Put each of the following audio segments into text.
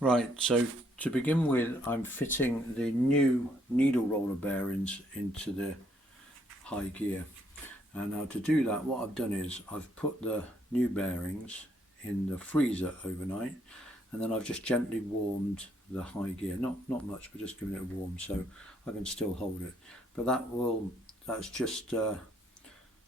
Right, so to begin with, I'm fitting the new needle roller bearings into the high gear. And now to do that, what I've done is I've put the new bearings in the freezer overnight, and then I've just gently warmed the high gear. Not much, but just giving it a warm so I can still hold it. But that's just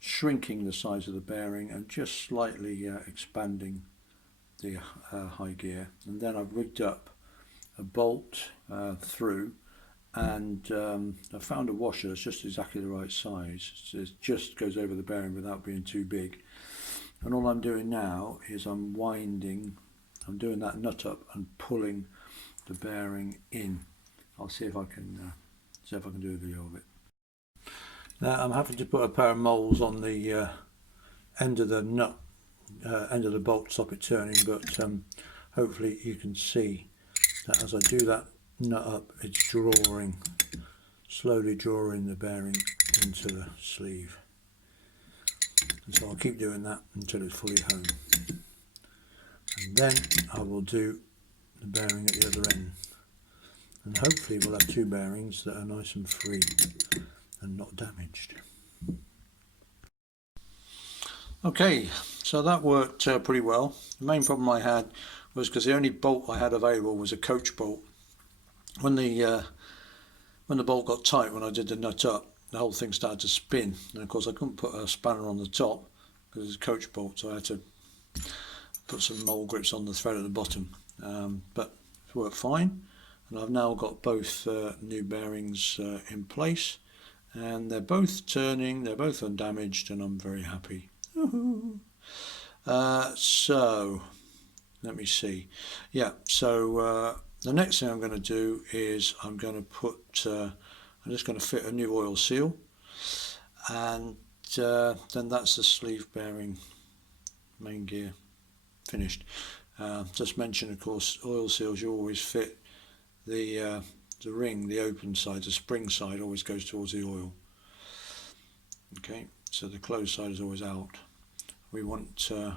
shrinking the size of the bearing and just slightly expanding the high gear. And then I've rigged up a bolt through, and I found a washer that's just exactly the right size. It just goes over the bearing without being too big. And all I'm doing now is I'm doing that nut up and pulling the bearing in. I'll see if I can do a video of it. Now I'm having to put a pair of moles on the end of the nut, end of the bolt to stop it turning, but hopefully you can see that as I do that nut up, it's slowly drawing the bearing into the sleeve. And so I'll keep doing that until it's fully home. And then I will do the bearing at the other end. And hopefully we'll have two bearings that are nice and free and not damaged. Okay, so that worked pretty well. The main problem I had was because the only bolt I had available was a coach bolt. When the bolt got tight, when I did the nut up, the whole thing started to spin, and of course I couldn't put a spanner on the top because it's a coach bolt, so I had to put some mole grips on the thread at the bottom, but it worked fine. And I've now got both new bearings in place, and they're both turning, they're both undamaged, and I'm very happy. So let me see. Yeah, so the next thing I'm going to do is I'm just going to fit a new oil seal, and then that's the sleeve bearing main gear finished. Just mention, of course, oil seals, you always fit the ring, the open side, the spring side always goes towards the oil. Okay, so the closed side is always out. We want to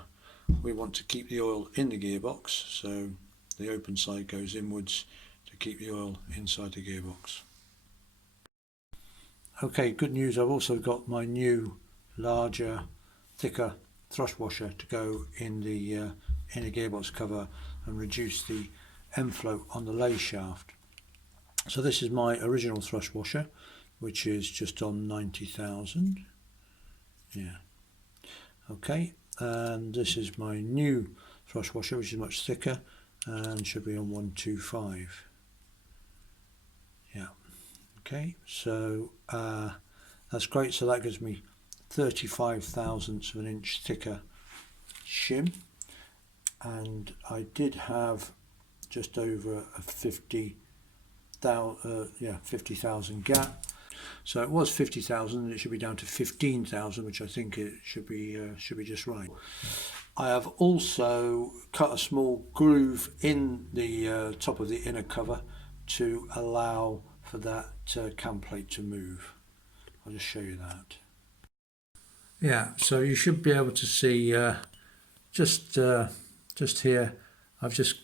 keep the oil in the gearbox, so the open side goes inwards to keep the oil inside the gearbox. Okay, good news, I've also got my new larger, thicker thrust washer to go in the inner gearbox cover and reduce the end float on the lay shaft. So this is my original thrust washer, which is just on 90,000. Yeah. Okay, and this is my new thrust washer, which is much thicker and should be on 125. Yeah. Okay, so that's great. So that gives me 35 thousandths of an inch thicker shim, and I did have just over a 50,000 gap. So it was 50,000, and it should be down to 15,000, which I think it should be just right. I have also cut a small groove in the top of the inner cover to allow for that cam plate to move. I'll just show you that. Yeah, so you should be able to see just here. I've just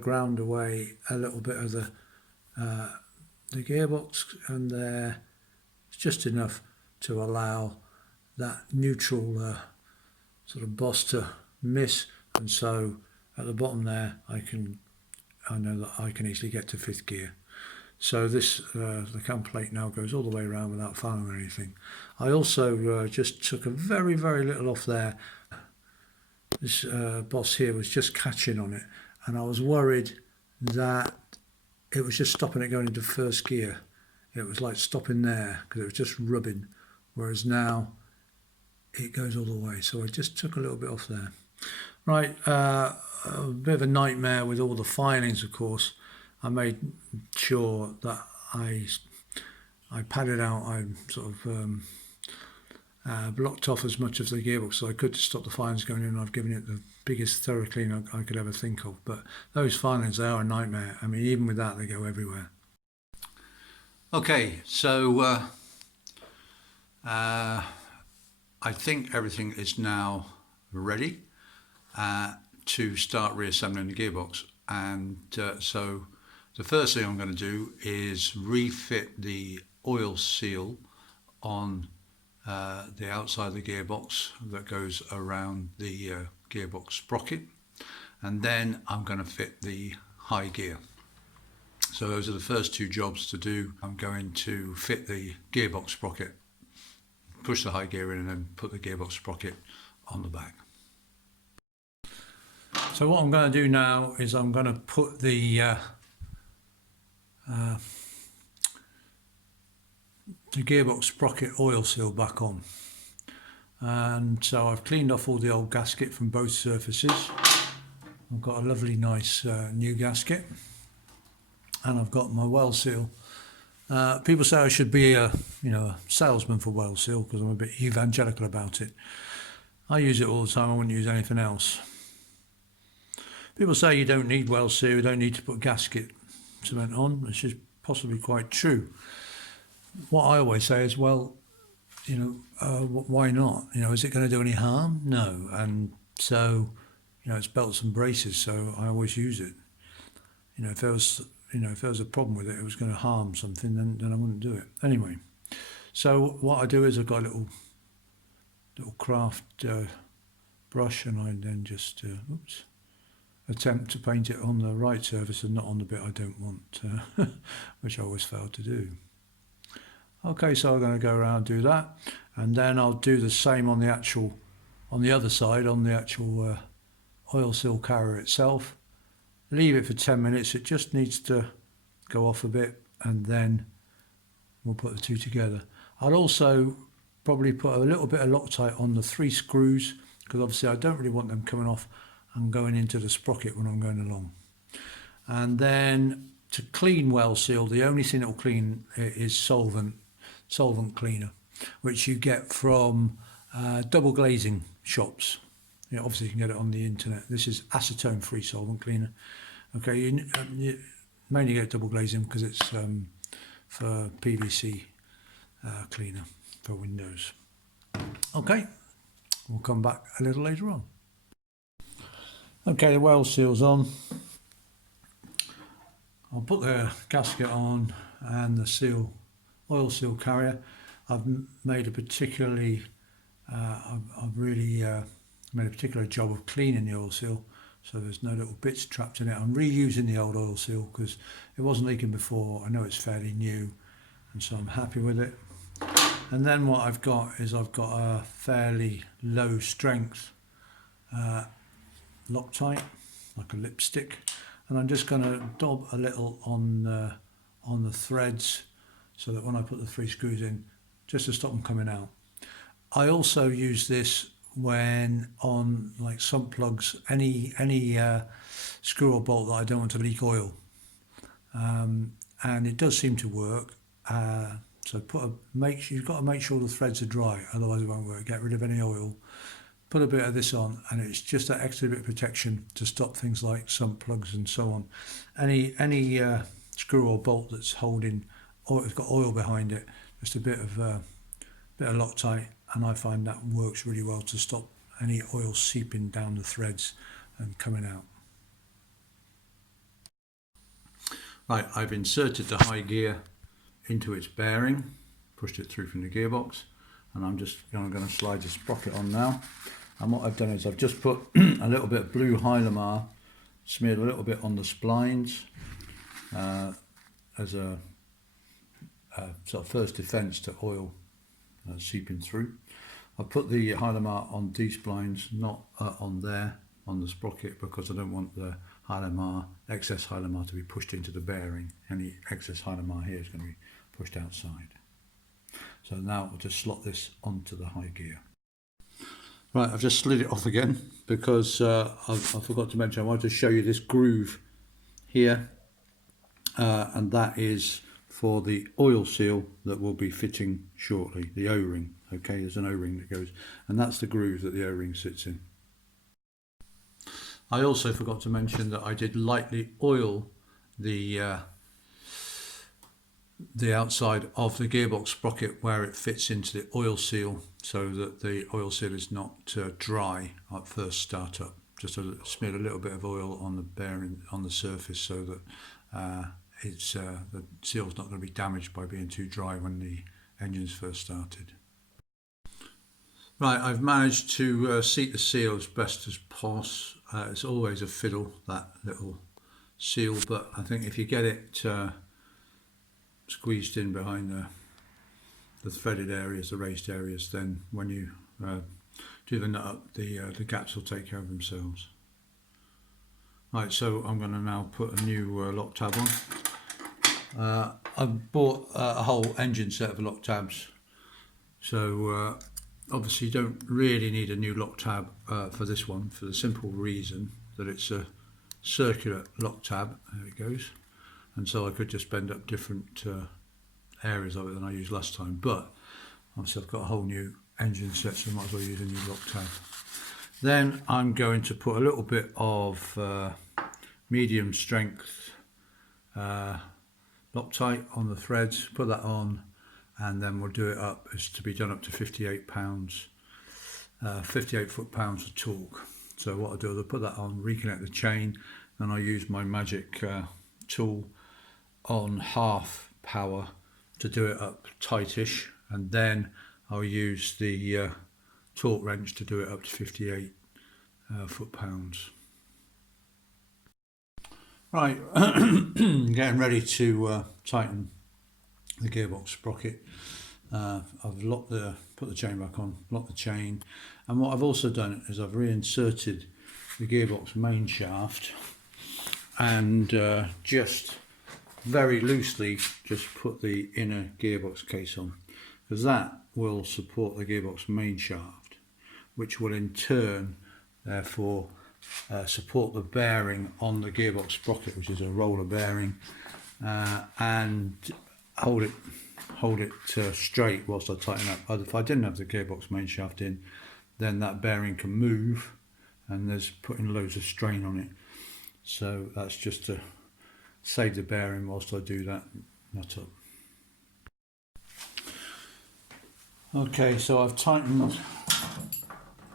ground away a little bit of the gearbox, and there it's just enough to allow that neutral sort of boss to miss, and so at the bottom there I know that I can easily get to 5th gear. So this the cam plate now goes all the way around without fouling or anything. I also just took a very little off there. This boss here was just catching on it, and I was worried that it was just stopping it going into 1st gear. It was like stopping there because it was just rubbing, whereas now it goes all the way. So I just took a little bit off there. Right, a bit of a nightmare with all the filings, of course. I made sure that I padded out, I sort of blocked off as much of the gearbox so I could to stop the filings going in. I've given it the biggest thorough clean I could ever think of, but those filings, they are a nightmare. I mean, even with that, they go everywhere. Okay, so I think everything is now ready to start reassembling the gearbox. and so the first thing I'm going to do is refit the oil seal on the outside of the gearbox that goes around the gearbox sprocket, and then I'm going to fit the high gear. So those are the first two jobs to do. I'm going to fit the gearbox sprocket, push the high gear in, and then put the gearbox sprocket on the back. So what I'm going to do now is I'm going to put the gearbox sprocket oil seal back on. And so I've cleaned off all the old gasket from both surfaces. I've got a lovely nice new gasket, and I've got my Weld Seal. People say I should be a salesman for Weld Seal because I'm a bit evangelical about it. I use it all the time. I wouldn't use anything else. People say you don't need Weld Seal, you don't need to put gasket cement on, which is possibly quite true. What I always say is, well, why not? Is it going to do any harm? No. And so, it's belts and braces, so I always use it. If there was a problem with it, it was going to harm something, then I wouldn't do it. Anyway, so what I do is I've got a little craft brush, and I then just attempt to paint it on the right surface and not on the bit I don't want, which I always fail to do. Okay, so I'm going to go around and do that, and then I'll do the same on the other side, on the actual oil seal carrier itself. Leave it for 10 minutes, it just needs to go off a bit, and then we'll put the two together. I'll also probably put a little bit of Loctite on the 3 screws, because obviously I don't really want them coming off and going into the sprocket when I'm going along. And then to clean Weld Seal, the only thing that will clean is solvent cleaner, which you get from double glazing shops. Obviously you can get it on the internet. This is acetone-free solvent cleaner. Okay, you mainly get double glazing because it's for PVC cleaner for windows. Okay, we'll come back a little later on. Okay, the Weld Seal's on. I'll put the gasket on and the oil seal carrier. I've made a particularly, I've really made a particular job of cleaning the oil seal, so there's no little bits trapped in it. I'm reusing the old oil seal because it wasn't leaking before. I know it's fairly new, and so I'm happy with it. And then what I've got is I've got a fairly low strength Loctite, like a lipstick, and I'm just going to daub a little on the threads, so that when I put the 3 screws in, just to stop them coming out. I also use this when on like sump plugs, any screw or bolt that I don't want to leak oil, and it does seem to work. So you've got to make sure the threads are dry, otherwise it won't work. Get rid of any oil. Put a bit of this on, and it's just that extra bit of protection to stop things like sump plugs and so on. Any screw or bolt that's holding, or it's got oil behind it, just a bit of Loctite, and I find that works really well to stop any oil seeping down the threads and coming out. Right, I've inserted the high gear into its bearing, pushed it through from the gearbox, and I'm going to slide the sprocket on now. And what I've done is I've just put a little bit of blue Hylamar, smeared a little bit on the splines as a sort of first defence to oil seeping through. I've put the Hylamar on these splines, not on the sprocket, because I don't want the excess Hylamar to be pushed into the bearing. Any excess Hylamar here is going to be pushed outside. So now I'll just slot this onto the high gear. Right, I've just slid it off again because I forgot to mention I wanted to show you this groove here, and that is for the oil seal that will be fitting shortly, the O-ring. Okay, there's an O-ring that goes, and that's the groove that the O-ring sits in. I also forgot to mention that I did lightly oil the outside of the gearbox sprocket where it fits into the oil seal, so that the oil seal is not dry at first start up. just smeared a little bit of oil on the bearing on the surface so that the seal's not going to be damaged by being too dry when the engine's first started. Right, I've managed to seat the seal as best as possible. It's always a fiddle, that little seal, but I think if you get it squeezed in behind the threaded areas, the raised areas, then when you do the nut up, the gaps will take care of themselves. Right, so I'm going to now put a new lock tab on. I've bought a whole engine set of lock tabs, so obviously you don't really need a new lock tab for this one, for the simple reason that it's a circular lock tab. There it goes. And so I could just bend up different areas of it than I used last time, but obviously I've got a whole new engine set, so I might as well use a new lock tab. Then I'm going to put a little bit of medium strength Loctite on the threads, put that on, and then we'll do it up. It's to be done up to 58 pounds, 58 foot-pounds of torque. So what I'll do is I'll put that on, reconnect the chain, and I'll use my magic tool on half power to do it up tightish, and then I'll use the torque wrench to do it up to 58 foot-pounds. Right, getting ready to tighten the gearbox sprocket. I've put the chain back on, locked the chain, and what I've also done is I've reinserted the gearbox main shaft and just very loosely just put the inner gearbox case on, because that will support the gearbox main shaft, which will in turn therefore support the bearing on the gearbox sprocket, which is a roller bearing, and hold it straight whilst I tighten up. If I didn't have the gearbox main shaft in, then that bearing can move and there's putting loads of strain on it. So that's just to save the bearing whilst I do that nut up. Okay, so I've tightened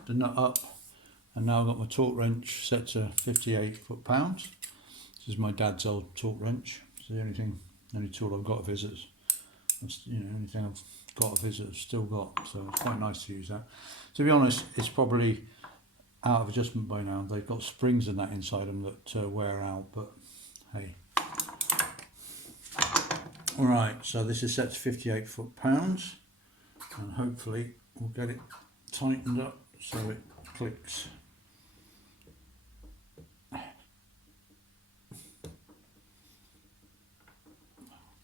the nut up, and now I've got my torque wrench set to 58 foot-pounds. This is my dad's old torque wrench. It's the only tool I've got of his. That's, you know, anything I've got of his I've still got, so it's quite nice to use that. To be honest, it's probably out of adjustment by now. They've got springs in that inside them that wear out, but hey. Alright, so this is set to 58 foot-pounds, and hopefully we'll get it tightened up so it clicks.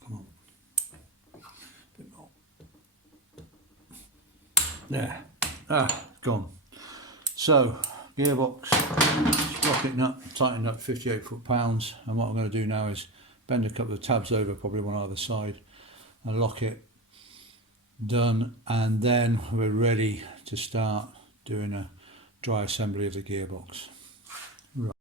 Come on. A bit more. There. Gone. So, gearbox, sprocket nut, tightened up 58 foot-pounds, and what I'm going to do now is bend a couple of tabs over, probably one either side, and lock it. Done, and then we're ready to start doing a dry assembly of the gearbox.